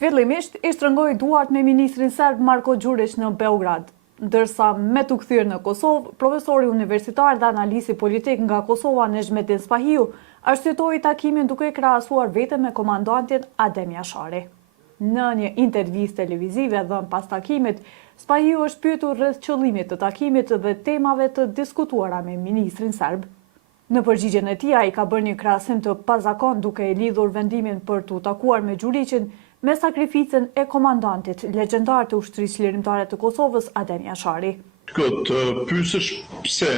Fillimisht i shtrëngoi duart me ministrin serb Marko Đurić në Beograd, ndërsa me të kthyer në Kosovë, profesori universitar dhe analisi politik nga Kosova Nezhmetin Spahiu arshyetoi takimin duke krahasuar veten me komandantin Adem Jashari. Në një intervistë televizive dhënë pas takimit, Spahiu është pyetur rreth qëllimit të takimit dhe temave të diskutuara me ministrin serb. Në përgjigjen e tij, ai ka bërë një krahasim të pazakon duke e lidhur vendimin për t'u takuar me Đurićin me sakrificën e komandantit legjendar të ushtrisë lirimtare të Kosovës, Adem Jashari. Të pyesësh pse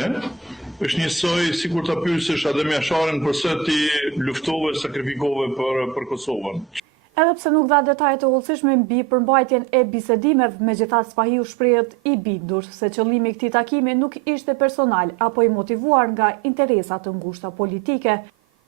është njësoj sikur ta pyesësh Adem Jasharin pse ti luftove, sakrifikove për Kosovën. Edhe pse nuk dha detaje të hollësishme mbi përmbajtjen e bisedimeve, megjithatë Spahiu shprehet i bindur se qëllimi i këtij takimi nuk ishte personal apo i motivuar nga interesa të ngushta politike,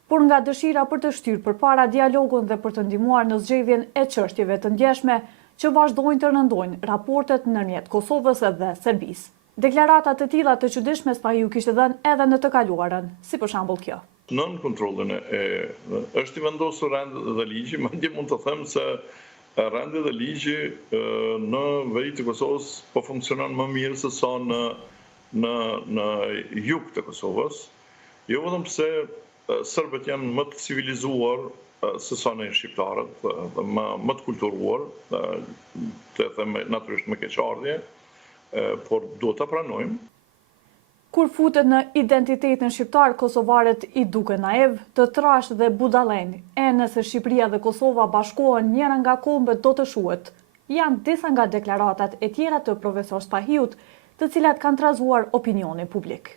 por nga dëshira për të shtyrë përpara dialogun dhe për të ndihmuar në zgjedhjen e çështjeve të ndjeshme që vazhdojnë të rëndojnë raportet ndërmjet Kosovës dhe Serbisë. Deklarata të tilla të çuditshme Spahiu kishte dhënë edhe në të kaluarën, si për shembull kjo. Nën kontrollin është i vendosur rendi dhe ligji, madje mund të them se rendi dhe ligji në veri të Kosovës po funksionon më mirë se sa në jug të Kosovës. Jo vetëm pse serbët janë më të civilizuar se sa ne shqiptarët, dhe më të kulturuar, të them natyrisht me keqardhje, por duhet ta pranojmë. Kur futet në identitetin shqiptar, kosovarët i duken naiv, të trashë dhe budallën. E nëse Shqipëria dhe Kosova bashkohen, njëra nga kombët do të shuhet. Janë disa nga deklaratat e tjera të profesor Spahiut, të cilat kanë trazuar opinionin publik.